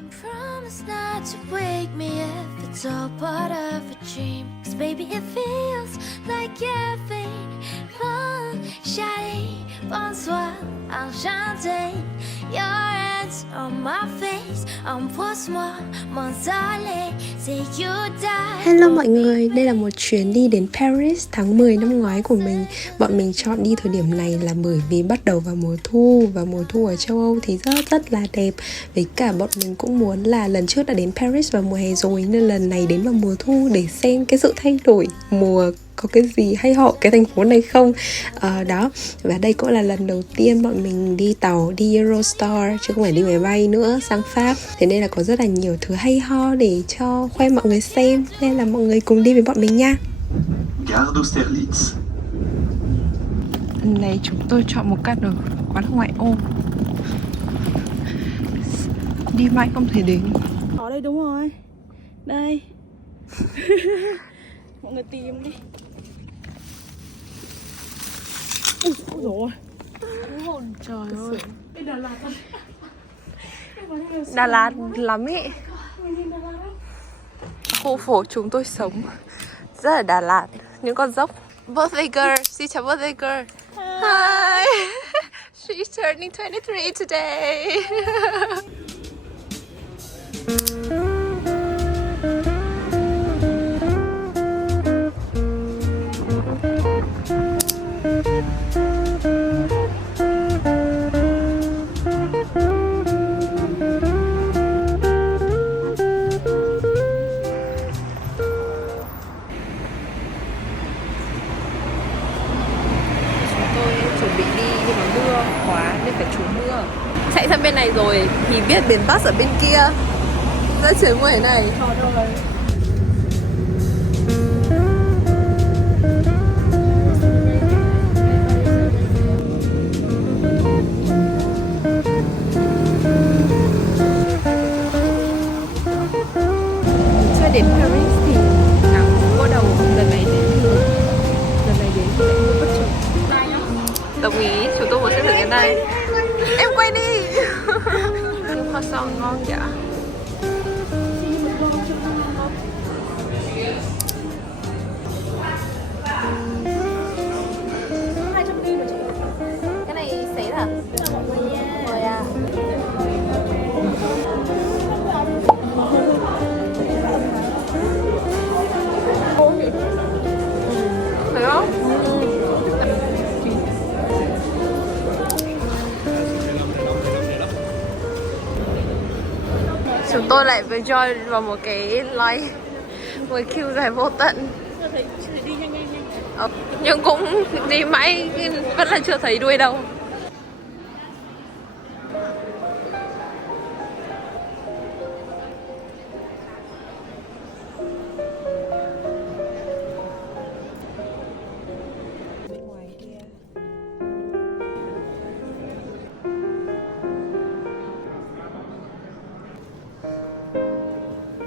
And promise not to wake me if it's all part of a dream. 'Cause baby it feels like caffeine. Shawty, bonsoir, enchanté. Your hands on my face, embrasse-moi, mon soleil, say you die. Hello mọi người, đây là một chuyến đi đến Paris tháng 10 năm ngoái của mình. Bọn mình chọn đi thời điểm này là bởi vì bắt đầu vào mùa thu. Và mùa thu ở châu Âu thì rất là đẹp. Với cả bọn mình cũng muốn là lần trước đã đến Paris vào mùa hè rồi, nên lần này đến vào mùa thu để xem cái sự thay đổi mùa có cái gì hay ho cái thành phố này không. Đó, và đây cũng là lần đầu tiên bọn mình đi tàu, đi Eurostar chứ không phải đi máy bay nữa sang Pháp. Thế nên là có rất là nhiều thứ hay ho để cho khoe mọi người xem. Nên là mọi người cùng đi với bọn mình nha. Gare d'Austerlitz. Lần này chúng tôi chọn một căn ở quán ngoại ô. Đi mãi không thể đến. Ở đây đúng rồi. Đây. Mọi người tìm đi. Ôi dồi ôi. Trời ơi, Đây Đà Lạt thật. Đà Lạt lắm ý. Khu phố chúng tôi sống rất là Đà Lạt, những con dốc. Birthday girl, xin chào birthday girl. Hi. She's turning 23 today. Chuẩn bị đi nhưng mà mưa quá nên phải trú mưa. Chạy sang bên này rồi thì biết bến bus ở bên kia. Ra trời mưa thế này. Chưa đến Paris thì nắng có đầu, lần này đến thì lại mưa bất chợt. Đồng ý, chúng tôi muốn xem thử cái này. Em quay đi. Nhưng croissant ngon nhỉ. Cái này xế hả? Mời à. Thấy không? Chúng tôi lại với Joy vào một cái line, một queue dài vô tận. Nhưng cũng đi mãi vẫn là chưa thấy đuôi đâu.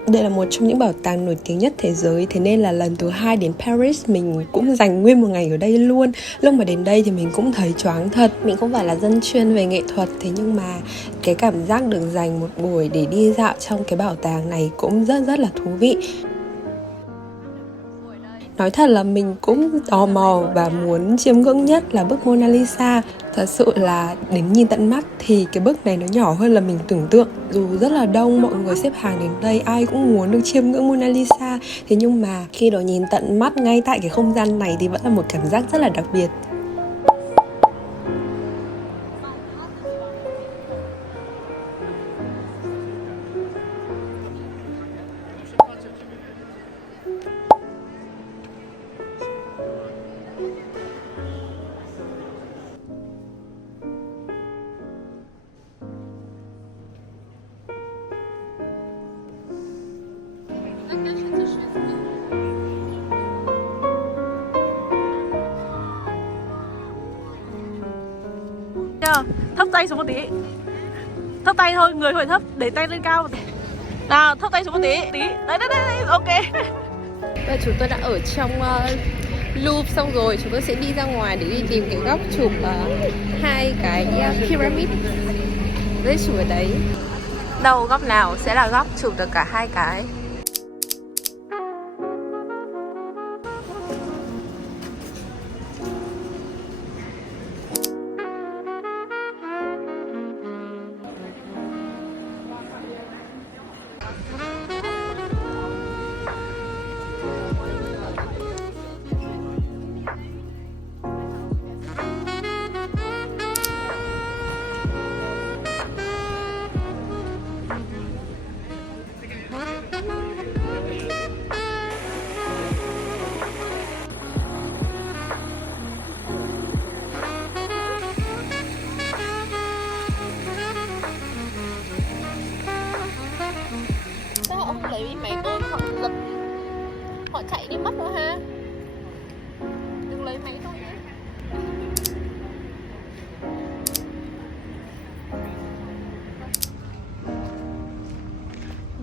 Đây là một trong những bảo tàng nổi tiếng nhất thế giới. Thế nên là lần thứ 2 đến Paris mình cũng dành nguyên một ngày ở đây luôn. Lúc mà đến đây thì mình cũng thấy choáng thật. Mình không phải là dân chuyên về nghệ thuật, thế nhưng mà cái cảm giác được dành một buổi để đi dạo trong cái bảo tàng này cũng rất là thú vị. Nói thật là mình cũng tò mò và muốn chiêm ngưỡng nhất là bức Mona Lisa. Thật sự là đến nhìn tận mắt thì cái bức này nó nhỏ hơn là mình tưởng tượng. Dù rất là đông, mọi người xếp hàng đến đây, ai cũng muốn được chiêm ngưỡng Mona Lisa. Thế nhưng mà khi đó nhìn tận mắt ngay tại cái không gian này thì vẫn là một cảm giác rất là đặc biệt. Thấp tay xuống một tí. Thấp tay thôi, người hơi thấp, để tay lên cao. Nào, thấp tay xuống một tí. Đấy, ok. Và chúng tôi đã ở trong Louvre xong rồi, chúng tôi sẽ đi ra ngoài để đi tìm cái góc chụp hai cái pyramid. Đây chụp ở đấy. đâu góc nào sẽ là góc chụp được cả hai cái. Sao ông không lấy máy tôi họ giật, họ chạy đi mất rồi ha. Đừng lấy máy tôi nhé.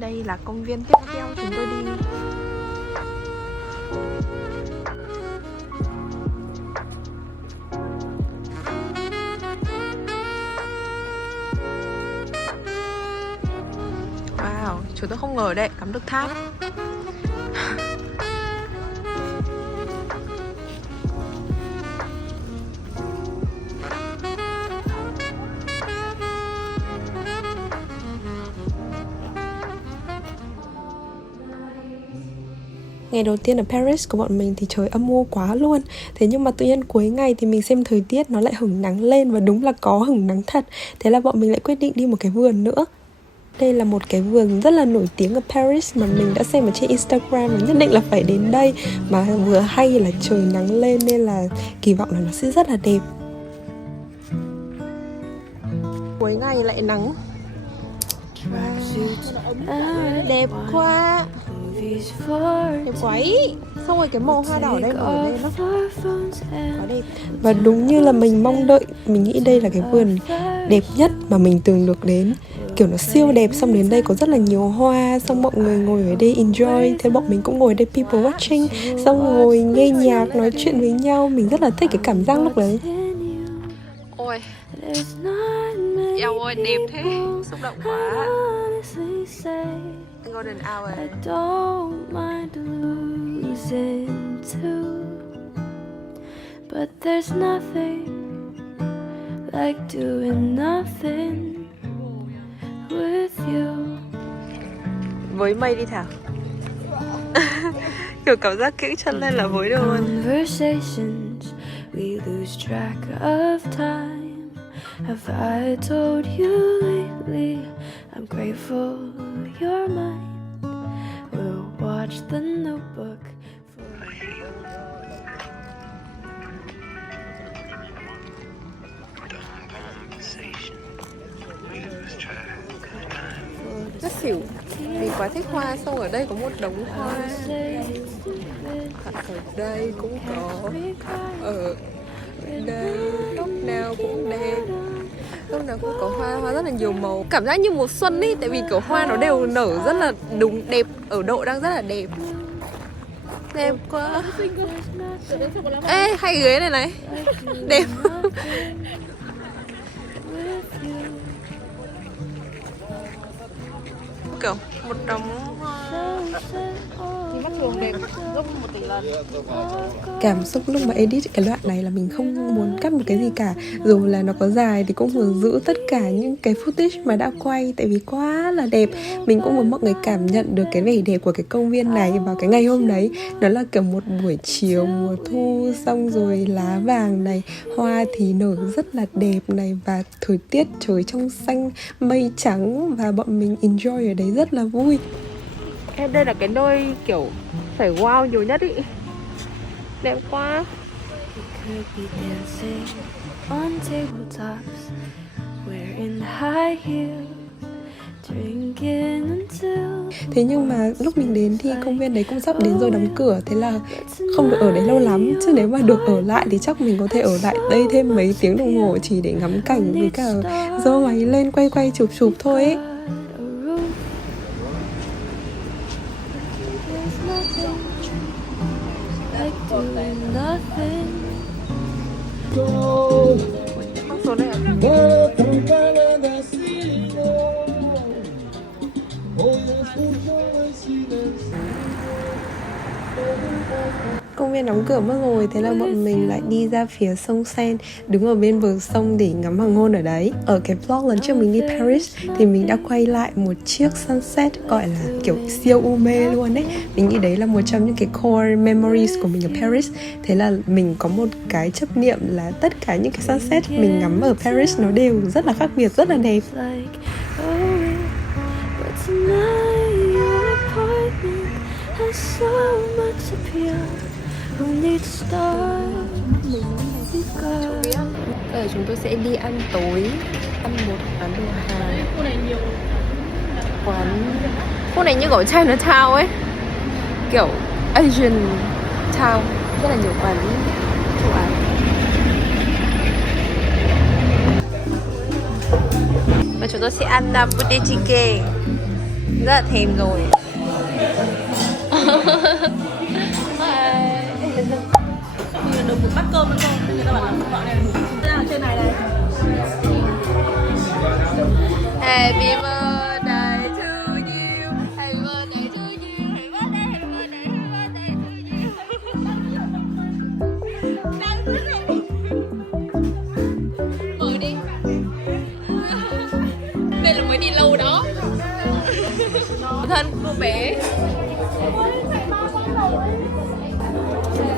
Đây là công viên tiếp theo chúng tôi đi. Wow, chúng tôi không ngờ đấy, cắm được tháp. Ngày đầu tiên ở Paris của bọn mình thì trời âm u quá luôn. Thế nhưng mà tự nhiên cuối ngày thì mình xem thời tiết nó lại hửng nắng lên, và đúng là có hửng nắng thật. Thế là bọn mình lại quyết định đi một cái vườn nữa. Đây là một cái vườn rất là nổi tiếng ở Paris mà mình đã xem ở trên Instagram, và nhất định là phải đến đây. Mà vừa hay là trời nắng lên nên là kỳ vọng là nó sẽ rất là đẹp. Cuối ngày lại nắng. Đẹp quá. Đẹp quá ý. Xong rồi cái màu hoa đỏ đây nổi lên lắm. Quá đẹp. Và đúng như là mình mong đợi, mình nghĩ đây là cái vườn đẹp nhất mà mình từng được đến. Kiểu nó siêu đẹp, xong đến đây có rất là nhiều hoa, xong mọi người ngồi ở đây enjoy. Thế bọn mình cũng ngồi ở đây people watching, xong ngồi nghe nhạc, nói chuyện với nhau. Mình rất là thích cái cảm giác lúc đấy. Ôi, eo ơi đẹp thế, xúc động quá. Golden hour. I don't mind losing too, but there's nothing like doing nothing with you. Với mây đi Thảo. Kiểu cảm giác kiễng chân lên là với được luôn. Conversations, we lose track of time. Have I told you lately I'm grateful you're mine? We'll watch The Notebook. Rất xỉu. Mình quá thích hoa, xong ở đây có một đống hoa. Ở đây cũng có. Ở đây lúc nào cũng đẹp. Lúc nào cũng có hoa, hoa rất là nhiều màu. Cảm giác như mùa xuân ý, tại vì kiểu hoa nó đều nở rất là đúng đẹp, ở độ đang rất là đẹp. Đẹp quá. Ê, hay ghế này này. Đẹp. Kiểu một đống hoa thì mắt thường đẹp gấp 1 tỷ lần. Cảm xúc lúc mà edit cái đoạn này là mình không muốn cắt một cái gì cả. Dù là nó có dài thì cũng muốn giữ tất cả những cái footage mà đã quay, tại vì quá là đẹp. Mình cũng muốn mọi người cảm nhận được cái vẻ đẹp của cái công viên này vào cái ngày hôm đấy. Nó là kiểu một buổi chiều mùa thu, xong rồi lá vàng này, hoa thì nở rất là đẹp này, và thời tiết trời trong xanh, mây trắng, và bọn mình enjoy ở đấy rất là vui. Em đây là cái nơi kiểu phải wow nhiều nhất ý. Đẹp quá. Thế nhưng mà lúc mình đến thì công viên đấy cũng sắp đến rồi đóng cửa, thế là không được ở đấy lâu lắm. Chứ nếu mà được ở lại thì chắc mình có thể ở lại đây thêm mấy tiếng đồng hồ chỉ để ngắm cảnh với cả giơ máy lên quay chụp thôi ấy. Số này à? Công viên đóng cửa mất rồi, thế là bọn mình lại đi ra phía sông Seine, đứng ở bên bờ sông để ngắm hoàng hôn ở đấy. Ở cái vlog lần trước mình đi Paris thì mình đã quay lại một chiếc sunset gọi là kiểu siêu u mê luôn ấy. Mình nghĩ đấy là một trong những cái core memories của mình ở Paris. Thế là mình có một cái chấp niệm là tất cả những cái sunset mình ngắm ở Paris nó đều rất là khác biệt, rất là đẹp. Giờ chúng tôi sẽ đi ăn tối, ăn một quán đồ Hàn. Khu này nhiều Khu này như kiểu Chinatown ấy, kiểu Asian Town, rất là nhiều quán châu Á. Và chúng tôi sẽ ăn budae chicken, rất là thèm rồi. được một bát cơm nữa thôi, người ta bảo là bọn này đủ. Ở trên này này. Happy birthday to you, happy birthday to you, happy birthday, happy birthday, happy birthday to you. Đang rất là mở đi. Đây là mới đi lâu đó. Thân cô bé.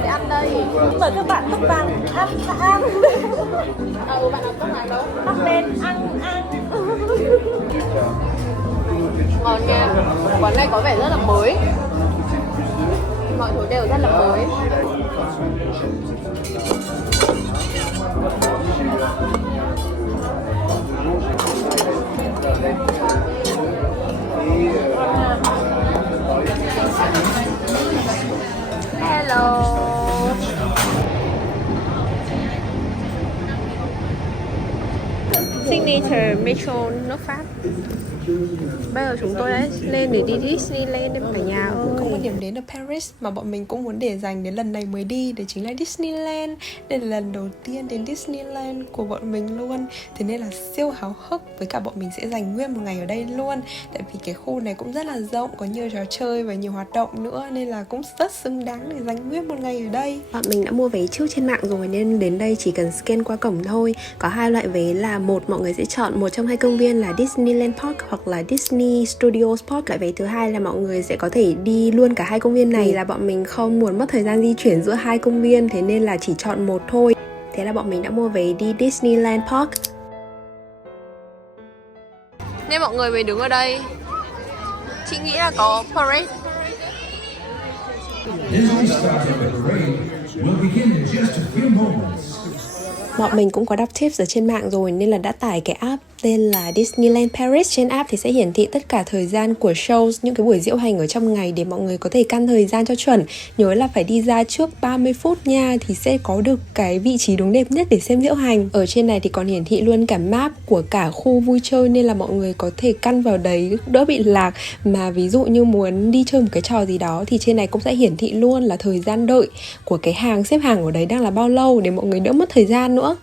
Sẽ ăn đây. Mời các bạn tóc vàng ăn. Bạn học tóc nào đâu? Tóc đen ăn. Ngon nha. Quán này có vẻ rất là mới. Mọi thứ đều rất là mới. Hello. Signature Metro nước Pháp. Bây giờ chúng tôi đã lên để đi Disneyland em cả nhà ơi. Có một điểm đến ở Paris mà bọn mình cũng muốn để dành đến lần này mới đi, đấy chính là Disneyland. Đây là lần đầu tiên đến Disneyland của bọn mình luôn. Thế nên là siêu háo hức, với cả bọn mình sẽ dành nguyên một ngày ở đây luôn. Tại vì cái khu này cũng rất là rộng, có nhiều trò chơi và nhiều hoạt động nữa, nên là cũng rất xứng đáng để dành nguyên một ngày ở đây. Bọn mình đã mua vé trước trên mạng rồi nên đến đây chỉ cần scan qua cổng thôi. Có hai loại vé là một, mọi người sẽ chọn một trong hai công viên là Disneyland Park hoặc là Disney Studios Park. Loại vé thứ hai là mọi người sẽ có thể đi luôn cả hai công viên này. Là bọn mình không muốn mất thời gian di chuyển giữa hai công viên, thế nên là chỉ chọn một thôi. Thế là bọn mình đã mua vé đi Disneyland Park. Nên mọi người mới đứng ở đây. Chị nghĩ là có parade. Disney Stars of the Parade will begin in just a few moments. Bọn mình cũng có đọc tips ở trên mạng rồi nên là đã tải cái app tên là Disneyland Paris. Trên app thì sẽ hiển thị tất cả thời gian của shows, những cái buổi diễu hành ở trong ngày để mọi người có thể căn thời gian cho chuẩn. Nhớ là phải đi ra trước 30 phút nha, thì sẽ có được cái vị trí đúng đẹp nhất để xem diễu hành. Ở trên này thì còn hiển thị luôn cả map của cả khu vui chơi nên là mọi người có thể căn vào đấy đỡ bị lạc. Mà ví dụ như muốn đi chơi một cái trò gì đó thì trên này cũng sẽ hiển thị luôn là thời gian đợi của cái hàng xếp hàng ở đấy đang là bao lâu để mọi người đỡ mất thời gian nữa.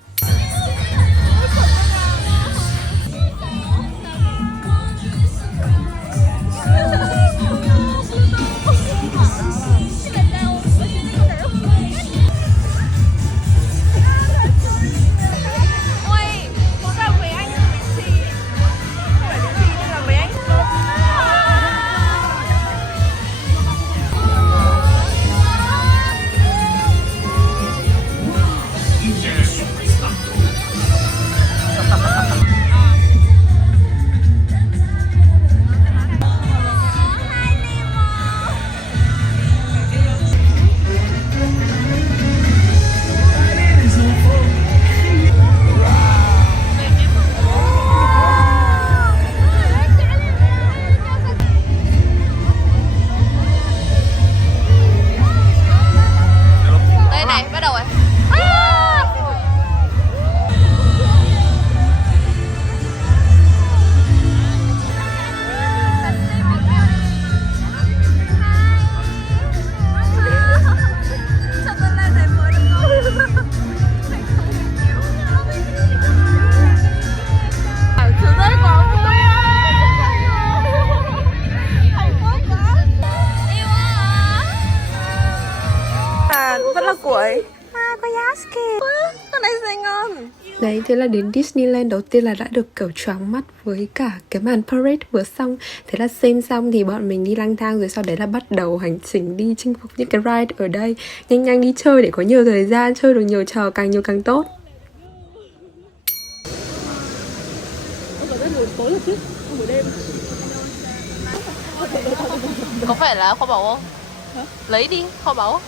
thế là đến Disneyland đầu tiên là đã được kiểu choáng mắt với cả cái màn parade vừa xong. Thế là xem xong thì bọn mình đi lang thang, rồi sau đấy là bắt đầu hành trình đi chinh phục những cái ride ở đây. Nhanh nhanh đi chơi để có nhiều thời gian, chơi được nhiều trò, càng nhiều càng tốt. Có phải là kho báu không? Hả? Lấy đi, kho báu.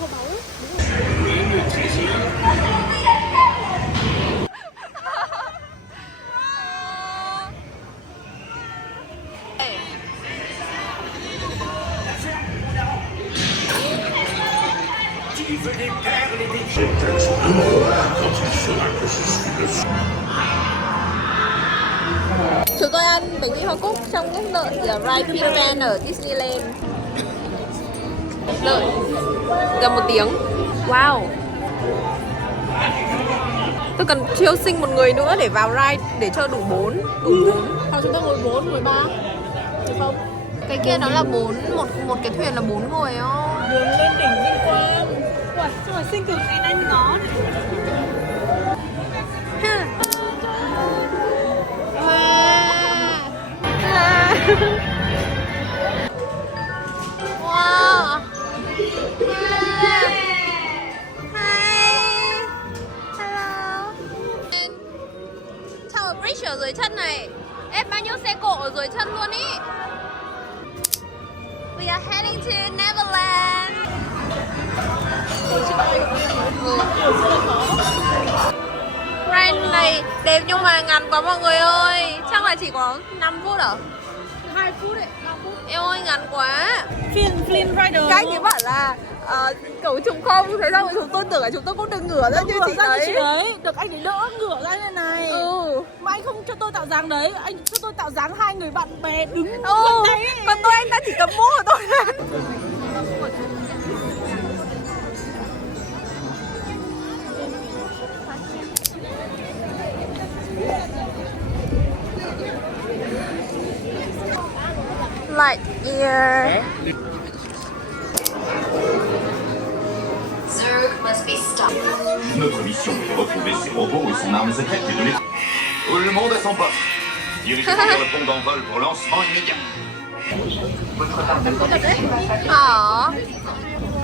Kho báu. Chúng tôi ăn bánh mì Hoa Cúc trong cái lợi Ride Pyramid ở Disneyland. Đợi gần 1 tiếng. Wow. Tôi cần chiêu sinh một người nữa để vào ride để cho đủ 4. Hoặc chúng ta ngồi 4, ngồi 3 được không? Cái kia nó là 4, một cái thuyền là 4 người không? Đường lên đỉnh Vinh Quang. Ủa, sao mà sinh cực gì nên có. Wow. Hi. Hello. Tower Bridge ở dưới chân này. Ê, bao nhiêu xe cộ ở dưới chân luôn ý. We are heading to Neverland. Ride này đẹp nhưng mà ngắn quá mọi người ơi. Chắc là chỉ có 5 phút à? 2 phút đấy, 5 phút. Em ơi ngắn quá. Flynn Rider. Cái ấy bảo là cẩu trùng không, thế sao mà chúng tôi tưởng là chúng tôi cũng được ngửa ra như chị đấy. Được anh ấy đỡ ngửa ra như này. Mà anh không cho tôi tạo dáng đấy, anh cho tôi tạo dáng 2 người bạn bè đứng đấy. Còn tôi anh ta chỉ cầm mũ của tôi. Lightyear. Zurg must be stopped. Notre mission est de retrouver ces robots et son arme secrète et de les... Tout le monde à son poste. Dirigez-vous vers le pont d'envol pour lancement immédiat.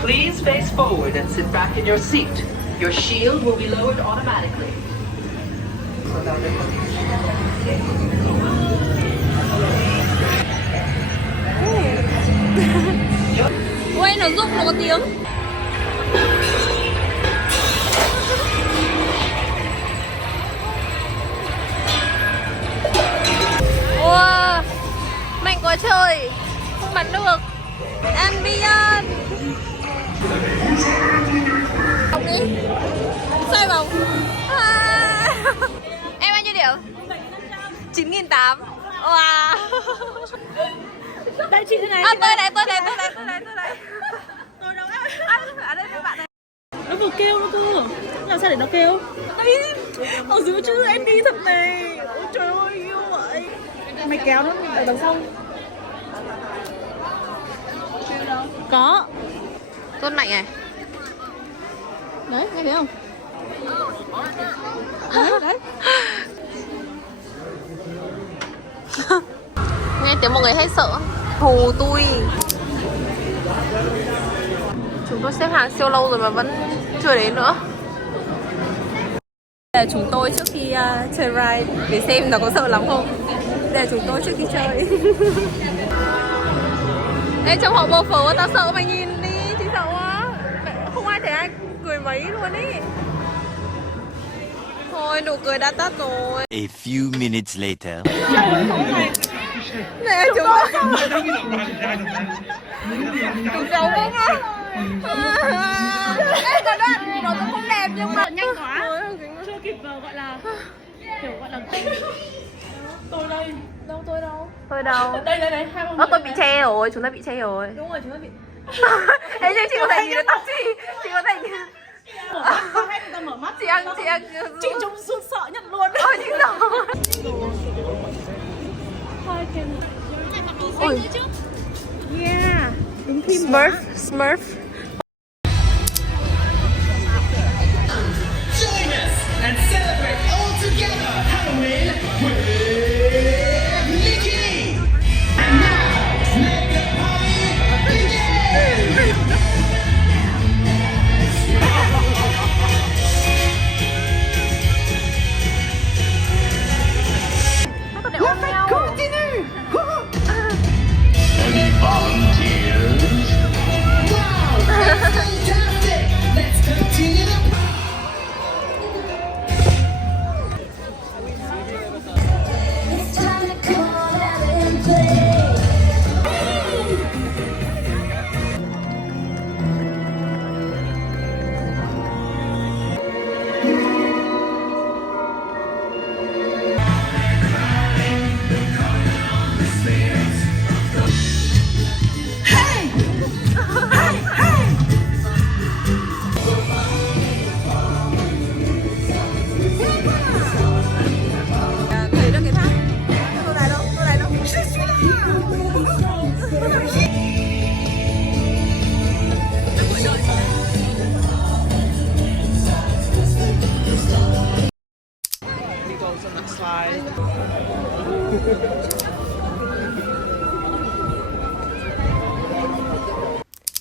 Please face forward and sit back in your seat. Your shield will be lowered automatically. Ui, nó rụng, nó có tiếng. Wow, mạnh quá trời. Không bắn được. Ambient. Vòng đi. Xoay vòng. Em bao nhiêu điểm? 9.800. Wow. Đây chị thế này. Tôi đây. Tôi đâu ở đây với bạn này. Nó vừa kêu nó cơ. Làm sao để nó kêu? Đấy. Ở dưới chữ em đi thật này. Ôi trời ơi yêu vậy. Mày kéo nó ở đằng sau. Có. Tôn mạnh này. Đấy, nghe thấy không? Đấy. Nghe tiếng mọi người hay sợ. Hù tôi. Chúng tôi xếp hàng siêu lâu rồi mà vẫn chưa đến nữa. Đây là chúng tôi trước khi chơi ride để xem nó có sợ lắm không. Đây là chúng tôi trước khi chơi. Ê, trong họ bầu phở tao sợ, mày nhìn đi, chị sợ quá. Không ai thấy ai cười mấy luôn ý. Thôi nụ cười đã tắt rồi. A few minutes later. Nè chúng tôi chúng cháu cũng Ê, có đoạn nó cũng không đẹp nhưng mà Nhanh quá. Chưa kịp gọi là kiểu gọi là tôi đây. Đâu tôi đâu? Tôi đâu? Đây hai mọi Tôi bị che rồi, chúng ta bị che rồi. Đúng rồi, chúng ta bị. Ê, nhưng chị có thể nhìn được tóc chị có thể nhìn. Mở mắt qua hay người ta mở mắt. Chị ăn Chị trông run sợ nhất luôn. chị sợ. Ôi. Yeah. Đúng phim Smurf. Join us and celebrate all together.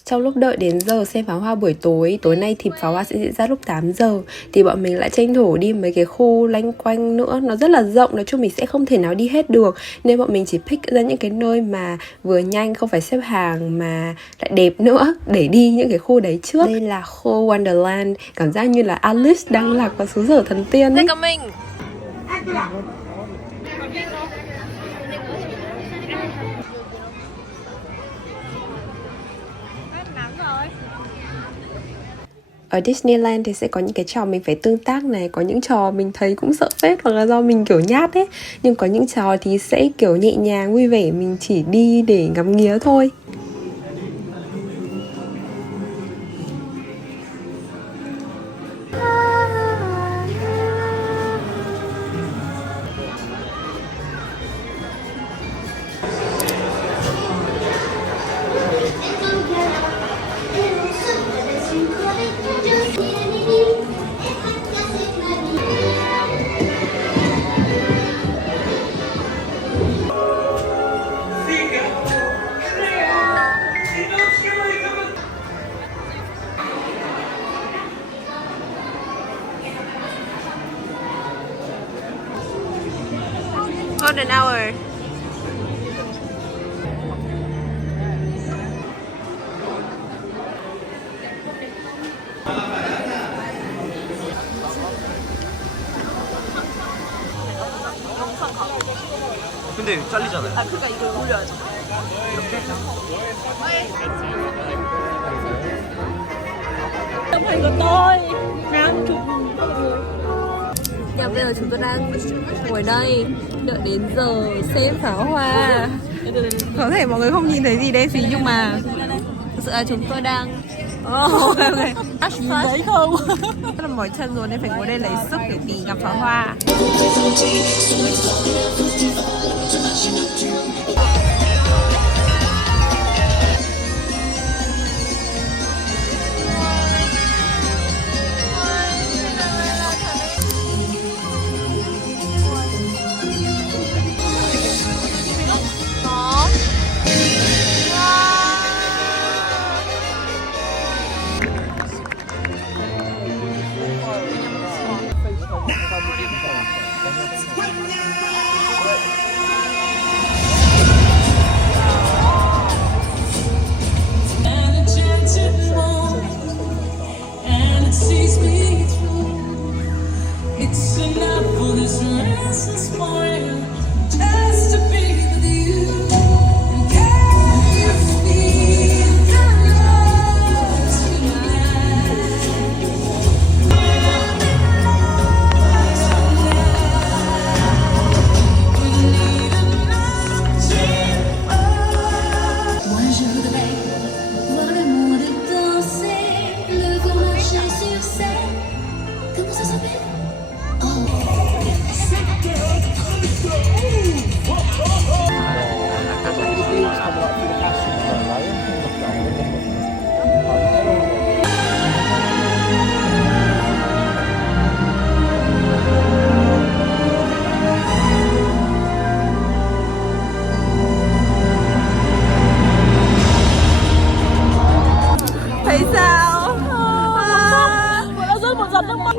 Trong lúc đợi đến giờ xem pháo hoa buổi tối nay thì pháo hoa sẽ diễn ra lúc 8 giờ, thì bọn mình lại tranh thủ đi mấy cái khu loanh quanh nữa. Nó rất là rộng, nói chung mình sẽ không thể nào đi hết được, nên bọn mình chỉ pick ra những cái nơi mà vừa nhanh, không phải xếp hàng mà lại đẹp nữa, để đi những cái khu đấy trước. Đây là khu Wonderland, cảm giác như là Alice đang lạc vào xứ sở thần tiên ấy. mình. Ở Disneyland thì sẽ có những cái trò mình phải tương tác này, có những trò mình thấy cũng sợ phết hoặc là do mình kiểu nhát ấy, nhưng có những trò thì sẽ kiểu nhẹ nhàng vui vẻ, mình chỉ đi để ngắm nghía thôi. Golden hour. 근데 잘리잖아요. 아, 그러니까 이거 올려야죠. Tấm hình của tôi đang chụp. Bây giờ chúng tôi đang ngồi đây đợi đến giờ xem pháo hoa. Có thể mọi người không nhìn thấy gì đây gì nhưng mà Thực sự là chúng tôi đang đấy không? Rất là mỏi chân rồi nên phải ngồi đây lấy sức để tìm gặp pháo hoa.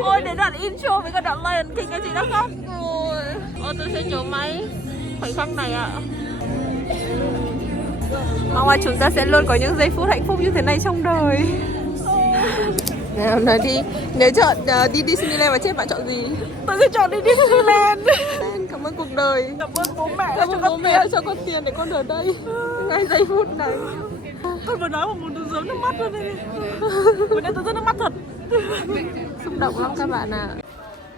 Ôi đến đoạn intro với cả đoạn Lion King cái gì đó khóc rồi. Tôi sẽ nhớ mãi khoảnh khắc này ạ. Mong là chúng ta sẽ luôn có những giây phút hạnh phúc như thế này trong đời. Nào nói đi, nếu chọn đi Disneyland và chết bạn chọn gì? Tôi sẽ chọn đi Disneyland. Cảm ơn cuộc đời. Cảm ơn bố mẹ Cảm ơn bố mẹ cho con tiền để con ở đây ngay giây phút này. Con vừa nói mà muốn được rớm nước mắt rồi đây. Vừa nãy tôi rớt nước mắt thật. Xúc động lắm các bạn ạ.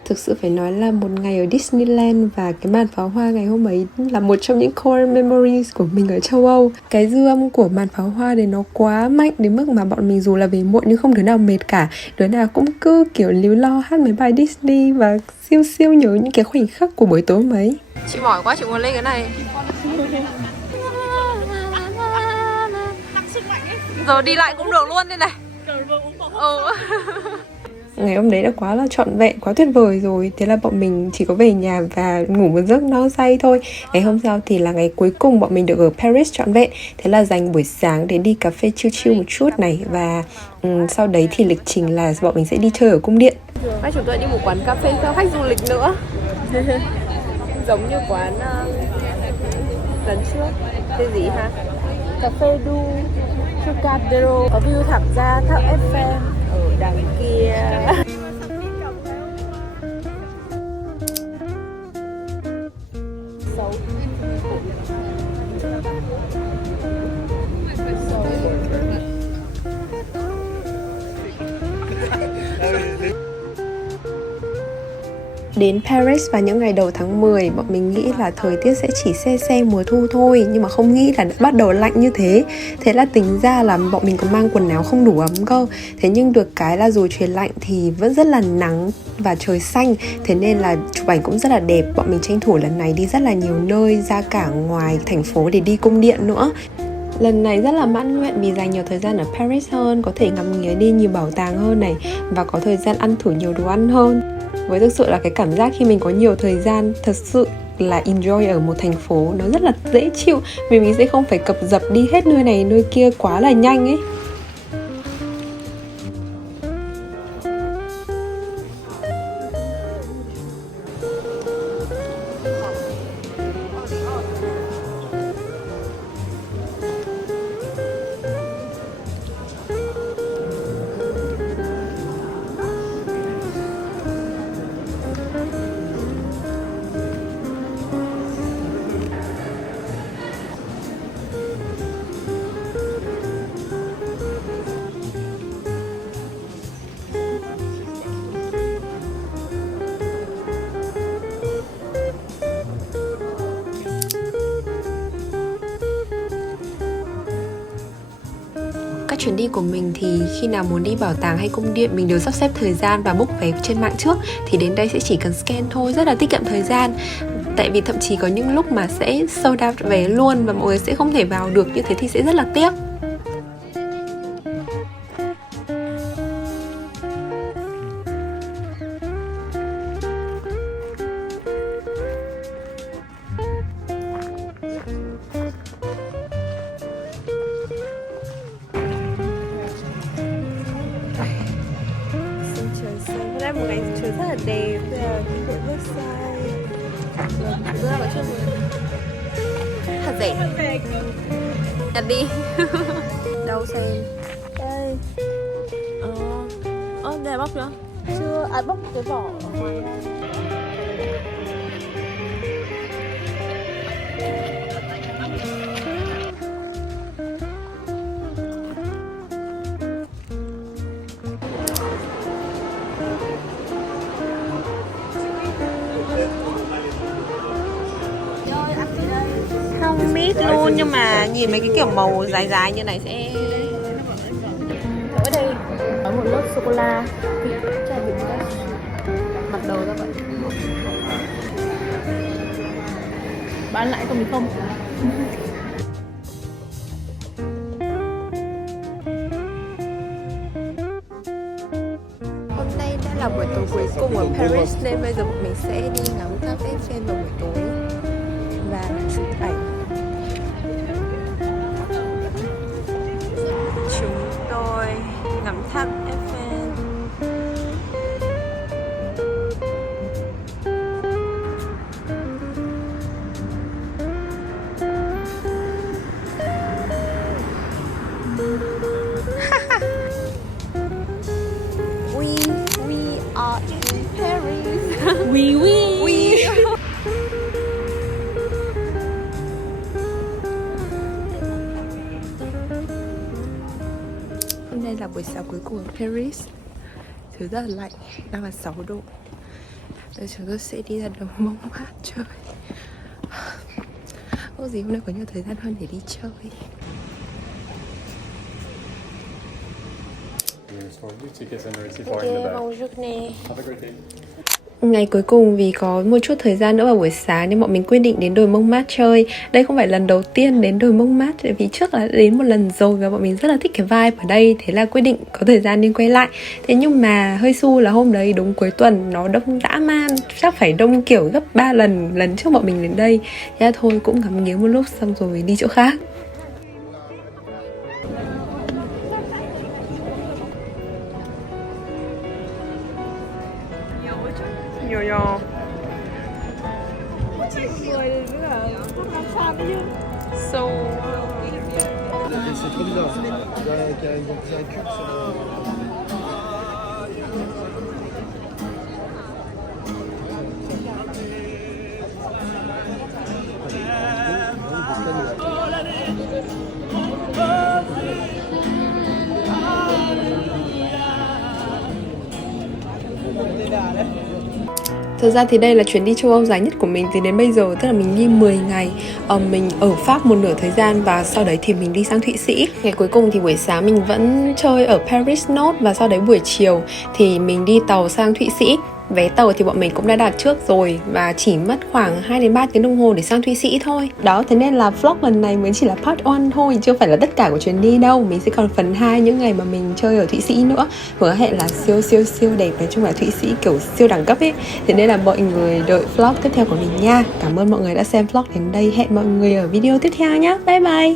Thực sự phải nói là một ngày ở Disneyland và cái màn pháo hoa ngày hôm ấy là một trong những core memories của mình ở châu Âu. Cái dư âm của màn pháo hoa đấy nó quá mạnh đến mức mà bọn mình dù là về muộn nhưng không đứa nào mệt cả. Đứa nào cũng cứ kiểu líu lo hát mấy bài Disney và siêu siêu nhớ những cái khoảnh khắc của buổi tối mấy. Chị mỏi quá, chị muốn lên cái này. Giờ đi lại cũng được luôn đây này. Ngày hôm đấy đã quá là trọn vẹn, quá tuyệt vời rồi. Thế là bọn mình chỉ có về nhà và ngủ một giấc no say thôi. Ngày hôm sau thì là ngày cuối cùng bọn mình được ở Paris trọn vẹn. Thế là dành buổi sáng để đi cà phê chill chill một chút này. Và sau đấy thì lịch trình là bọn mình sẽ đi chơi ở cung điện. Và chúng tôi đi một quán cà phê theo khách du lịch nữa. Giống như quán lần trước. Cái gì ha? Cà phê Du Trocadero. Có view thẳng ra tháp Eiffel ở đằng kia. Đến Paris vào những ngày đầu tháng 10, bọn mình nghĩ là thời tiết sẽ chỉ se mùa thu thôi. Nhưng mà không nghĩ là đã bắt đầu lạnh như thế. Thế là tính ra là bọn mình còn mang quần áo không đủ ấm cơ. Thế nhưng được cái là dù trời lạnh thì vẫn rất là nắng và trời xanh. Thế nên là chụp ảnh cũng rất là đẹp. Bọn mình tranh thủ lần này đi rất là nhiều nơi, ra cả ngoài thành phố để đi cung điện nữa. Lần này rất là mãn nguyện vì dành nhiều thời gian ở Paris hơn, có thể ngắm nghía đi nhiều bảo tàng hơn này, và có thời gian ăn thử nhiều đồ ăn hơn. Với thực sự là cái cảm giác khi mình có nhiều thời gian thật sự là enjoy ở một thành phố nó rất là dễ chịu, vì mình sẽ không phải cập dập đi hết nơi này nơi kia quá là nhanh ấy. Các chuyến đi của mình thì khi nào muốn đi bảo tàng hay cung điện mình đều sắp xếp thời gian và book vé trên mạng trước. Thì đến đây sẽ chỉ cần scan thôi, rất là tiết kiệm thời gian. Tại vì thậm chí có những lúc mà sẽ sold out vé luôn và mọi người sẽ không thể vào được, như thế thì sẽ rất là tiếc. Hôm nay một ngày trời rất là đẹp, đi bộ Versailles. Rất là chưa thật rẻ. Nhặt đi. Đâu xem. Đây. Đây bóc chưa? Chưa, bóc cái vỏ ở ngoài ra. Không biết luôn, nhưng mà nhìn mấy cái kiểu màu dài dài như này sẽ ở đây có một lớp sô cô la mặt đầu ra vậy. Bán lại cho mình không? Hôm nay đã là buổi tối cuối cùng ở Paris nên bây giờ bọn mình sẽ đi ngắm tháp Eiffel vào buổi tối và chụp ảnh. Chúng tôi ngắm tháp Eiffel. We are in Paris. Oui. đây là buổi sáng cuối cùng ở Paris. Thứ rất là lạnh, đang là 6 độ. Giờ chúng tôi sẽ đi ra đồng mông mát chơi. Ôi gì hôm nay có nhiều thời gian hơn để đi chơi. Ngày cuối cùng vì có một chút thời gian nữa vào buổi sáng nên bọn mình quyết định đến đồi Mông Mát chơi. Đây không phải lần đầu tiên đến đồi Mông Mát, vì trước là đến một lần rồi và bọn mình rất là thích cái vibe ở đây. Thế là quyết định có thời gian nên quay lại. Thế nhưng mà hơi xu là hôm đấy đúng cuối tuần nó đông dã man, chắc phải đông kiểu gấp 3 lần trước bọn mình đến đây. Thế là thôi cũng ngắm nghía một lúc xong rồi đi chỗ khác. Nhiều nhỏ. So c'est trop bizarre. Il y a un cube sur Thực ra thì đây là chuyến đi châu Âu dài nhất của mình từ đến bây giờ, tức là mình đi 10 ngày. Mình ở Pháp một nửa thời gian và sau đấy thì mình đi sang Thụy Sĩ. Ngày cuối cùng thì buổi sáng mình vẫn chơi ở Paris Nốt và sau đấy buổi chiều thì mình đi tàu sang Thụy Sĩ. Vé tàu thì bọn mình cũng đã đặt trước rồi và chỉ mất khoảng 2 đến 3 tiếng đồng hồ để sang Thụy Sĩ thôi. Đó, thế nên là vlog lần này mới chỉ là part 1 thôi, chưa phải là tất cả của chuyến đi đâu. Mình sẽ còn phần 2 những ngày mà mình chơi ở Thụy Sĩ nữa. Hứa hẹn là siêu đẹp, nói chung là Thụy Sĩ kiểu siêu đẳng cấp ấy. Thế nên là mọi người đợi vlog tiếp theo của mình nha. Cảm ơn mọi người đã xem vlog đến đây. Hẹn mọi người ở video tiếp theo nhé. Bye bye.